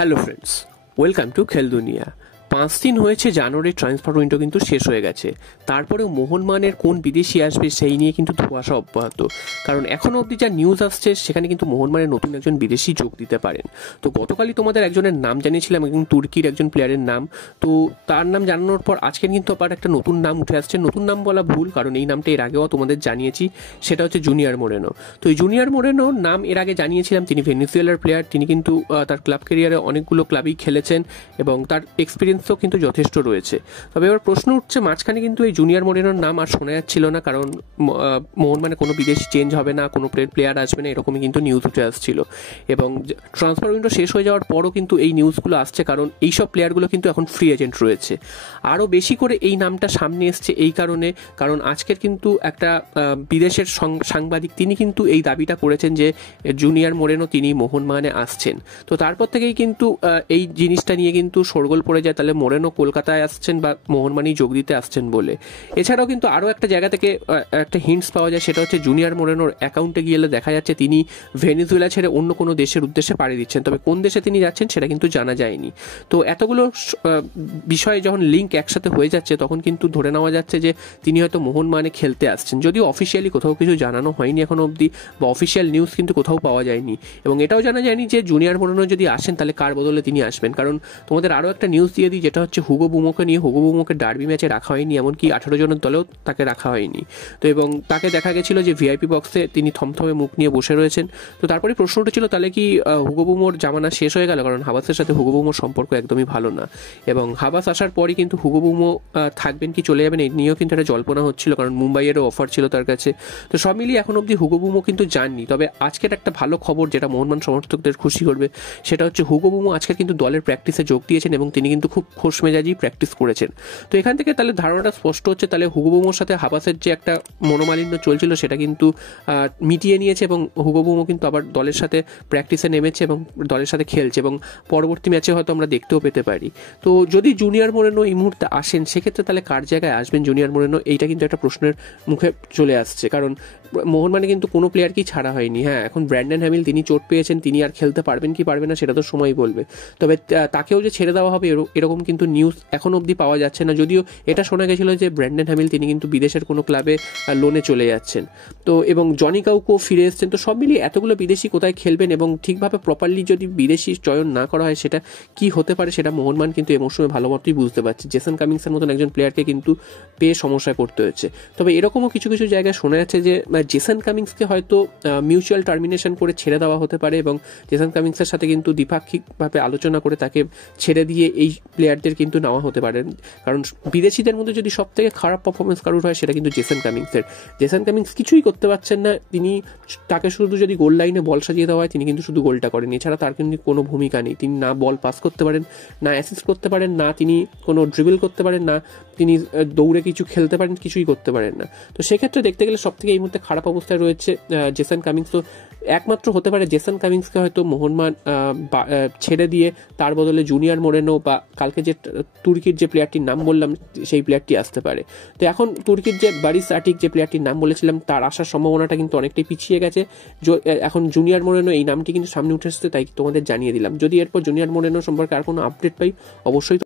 Hello friends, welcome to খেল দুনিয়া। 5 দিন হয়েছে জানুয়ারির ট্রান্সফার উইন্ডো কিন্তু শেষ হয়ে গেছে। তারপরেও মোহনবাগানের কোন বিদেশি আসবে সেই নিয়ে কিন্তু ধোঁয়াশা অব্যাহত। কারণ এখনও অবধি যা নিউজ আসছে সেখানে কিন্তু মোহনবাগানের নতুন একজন বিদেশি যোগ দিতে পারেন। তো গতকালই তোমাদের একজনের নাম জানিয়েছিলাম, একজন তুর্কির একজন প্লেয়ারের নাম। তো তার নাম জানানোর পর আজকে কিন্তু আবার একটা নতুন নাম উঠে আসছে। নতুন নাম বলা ভুল, কারণ এই নামটা এর আগেও তোমাদের জানিয়েছি, সেটা হচ্ছে জুনিয়র মোরেনো। তো এই জুনিয়র মোরেনোর নাম এর আগে জানিয়েছিলাম। তিনি ভেনেজুয়েলার প্লেয়ার। তিনি কিন্তু তার ক্লাব ক্যারিয়ারে অনেকগুলো ক্লাবেই খেলেছেন এবং তার এক্সপিরিয়েন্সও কিন্তু যথেষ্ট রয়েছে। তবে এবার প্রশ্ন উঠছে, মাঝখানে কিন্তু এই জুনিয়র মোরেনোর নাম আর শোনা যাচ্ছিল না, কারণ মোহনবাগানে কোনো বিদেশি চেঞ্জ হবে না, কোনো প্লেয়ার আসবে না, এরকমই কিন্তু নিউজ উঠে আসছিল। এবং ট্রান্সফার উইন্ডো শেষ হয়ে যাওয়ার পরও কিন্তু এই নিউজগুলো আসছে, কারণ এইসব প্লেয়ারগুলো কিন্তু এখন ফ্রি এজেন্ট রয়েছে। আরও বেশি করে এই নামটা সামনে এসছে এই কারণে, কারণ আজকের কিন্তু একটা বিদেশের সাংবাদিক তিনি কিন্তু এই দাবিটা করেছেন যে জুনিয়র মোরেনো তিনি মোহনবাগানে আসছেন। তো তারপর থেকেই কিন্তু এই জিনিসটা নিয়ে কিন্তু শোরগোল পড়ে যায়, তাহলে মোরেনো কলকাতায় আসছেন বা মোহনবাগানে যোগ দিতে আসছেন বলে। এছাড়াও কিন্তু আরও একটা জায়গা থেকে একটা হিন্টস পাওয়া যায়, সেটা হচ্ছে জুনিয়র মোরেনোর অ্যাকাউন্টে গিয়ে দেখা যাচ্ছে তিনি ভেনেজুয়েলা ছেড়ে অন্য কোনো দেশের উদ্দেশ্যে পাড়ি দিচ্ছেন। তবে কোন দেশে তিনি যাচ্ছেন সেটা কিন্তু জানা যায়নি। তো এতগুলো বিষয়ে যখন লিঙ্ক একসাথে হয়ে যাচ্ছে তখন কিন্তু ধরে নেওয়া যাচ্ছে যে তিনি হয়তো মোহনবাগানে খেলতে আসছেন, যদিও অফিসিয়ালি কোথাও কিছু জানানো হয়নি এখনো অবধি, বা অফিসিয়াল নিউজ কিন্তু কোথাও পাওয়া যায়নি। এবং এটাও জানা যায়নি যে জুনিয়র মোরেনো যদি আসেন তাহলে কার বদলে তিনি আসবেন। কারণ তোমাদের আরও একটা নিউজ দিয়ে দিই, যেটা হচ্ছে হুগো বুমোকে নিয়ে। হুগো বুমোকে ডার্বি ম্যাচে রাখা হয়নি, এমনকি 18 জনের দলেও তাকে রাখা হয়নি। তো এবং তাকে দেখা গেছিল যে ভিআইপি বক্সে তিনি থমথমে মুখ নিয়ে বসে রয়েছেন। তো তারপরে প্রশ্ন উঠেছিল, তাহলে কি হুগো বুমোর জামানা শেষ হয়ে গেল? কারণ হাবাসের সাথে হুগো বুমোর সম্পর্ক একদমই ভালো না, এবং হাবাস আসার পরই কিন্তু হুগো বুমো থাকবেন কি চলে যাবেন এই নিয়েও কিন্তু একটা জল্পনা হচ্ছিল, কারণ মুম্বাইয়েরও অফার ছিল তার কাছে। তো সব মিলিয়ে এখন অবধি হুগো বুমো কিন্তু যাননি। তবে আজকের একটা ভালো খবর যেটা মোহনবাগান সমর্থকদের খুশি করবে, সেটা হচ্ছে হুগো বুমো আজকে কিন্তু দলের প্র্যাকটিসে যোগ দিয়েছেন এবং তিনি কিন্তু খুব খোশ মেজাজি প্র্যাকটিস করেছেন। তো এখান থেকে তাহলে ধারণাটা স্পষ্ট হচ্ছে, তাহলে হুগো বুমোর সাথে হাবাসের যে একটা মনোমালিন্য চলছিল সেটা কিন্তু মিটিয়ে নিয়েছে, এবং হুগো বুমো কিন্তু আবার দলের সাথে প্র্যাকটিসে নেমেছে এবং দলের সাথে খেলছে, এবং পরবর্তী ম্যাচে হয়তো আমরা দেখতেও পেতে পারি। তো যদি জুনিয়র মোরেনো এই মুহূর্তে আসেন, সেক্ষেত্রে তাহলে কার জায়গায় আসবেন জুনিয়র মোরেনো, এইটা কিন্তু একটা প্রশ্নের মুখে চলে আসছে। কারণ মোহনবাগানে কিন্তু কোনো প্লেয়ারকেই ছাড়া হয়নি। হ্যাঁ, এখন ব্র্যান্ডন হ্যামিল তিনি চোট পেয়েছেন, তিনি আর খেলতে পারবেন কি পারবেন না সেটা তো সময়ই বলবে। তবে তাকেও যে ছেড়ে দেওয়া হবে এরকম কিন্তু নিউজ এখন অবধি পাওয়া যাচ্ছে না, যদিও এটা শোনা গেছিল যে ব্র্যান্ডন হ্যামিল তিনি কিন্তু বিদেশের কোনো ক্লাবে লোনে চলে যাচ্ছেন। তো এবং জনি কাউকেও ফিরে এসছেন। তো সব মিলিয়ে এতগুলো বিদেশি কোথায় খেলবেন এবং ঠিকভাবে প্রপারলি যদি বিদেশি চয়ন না করা হয় সেটা কি হতে পারে, সেটা মোহনবাগান কিন্তু এই মৌসুমে ভালো মতোই বুঝতে পারছে। জেসন কামিংসের মতন একজন প্লেয়ারকে কিন্তু পেয়ে সমস্যায় পড়তে হচ্ছে। তবে এরকমও কিছু কিছু জায়গায় শোনা যাচ্ছে যে জেসন কামিংসকে হয়তো মিউচুয়াল টার্মিনেশন করে ছেড়ে দেওয়া হতে পারে, এবং জেসন কামিংসের সাথে কিন্তু দ্বিপাক্ষিকভাবে আলোচনা করে তাকে ছেড়ে দিয়ে এই প্লেয়ারদের কিন্তু নেওয়া হতে পারে। কারণ বিদেশিদের মধ্যে যদি সব থেকে খারাপ পারফরমেন্স কারোর হয় সেটা কিন্তু জেসন কামিংসের। জেসন কামিংস কিছুই করতে পারছেন না, তাকে শুধু যদি গোল লাইনে বল সাজিয়ে দেওয়া হয় তিনি কিন্তু শুধু গোলটা করেন, এছাড়া তার কিন্তু কোনো ভূমিকা নেই। তিনি না বল পাস করতে পারেন, না অ্যাসিস্ট করতে পারেন, না তিনি কোনো ড্রিবল করতে পারেন, না তিনি দৌড়ে কিছু খেলতে পারেন, কিছুই করতে পারেন না। তো সেক্ষেত্রে দেখতে গেলে সব থেকে এই মুহূর্তে খারাপ অবস্থায় রয়েছে জেসন কামিংস। তো একমাত্র হতে পারে জেসন কামিংসকে হয়তো মোহনবাগান ছেড়ে দিয়ে তার বদলে জুনিয়র মোরেনো বা কালকে যে তুর্কির যে প্লেয়ারটির নাম বললাম সেই প্লেয়ারটি আসতে পারে। তো এখন তুর্কির যে বারিস আটিক যে প্লেয়ারটির নাম বলেছিলাম তার আসার সম্ভাবনাটা কিন্তু অনেকটাই পিছিয়ে গেছে। এখন জুনিয়র মোরেনো এই নামটি কিন্তু সামনে উঠে এসেছে, তাই তোমাদের জানিয়ে দিলাম। যদি এরপর জুনিয়র মোরেনো সম্পর্কে আর কোনো আপডেট পাই অবশ্যই